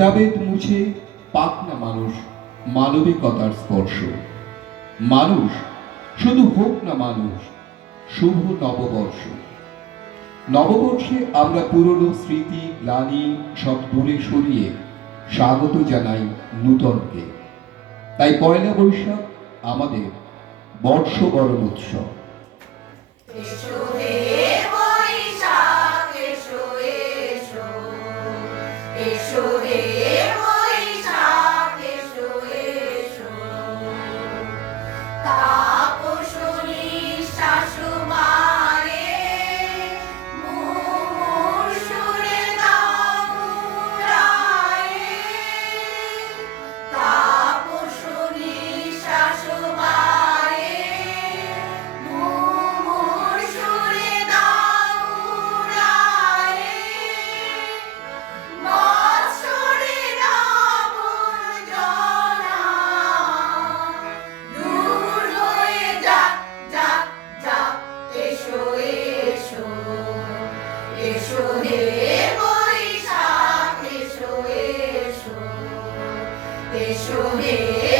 ভেদাভেদ মুছে পাক না মানুষ, মানবিকতার স্পর্শ। মানুষ শুধু হোক না মানুষ, শুভ নববর্ষ। নববর্ষে আমরা পুরনো স্মৃতি, গ্লানি সব দূরে সরিয়ে স্বাগত জানাই নূতনকে। তাই পয়লা বৈশাখ আমাদের বর্ষবরণ উৎসব। এসো এসো হে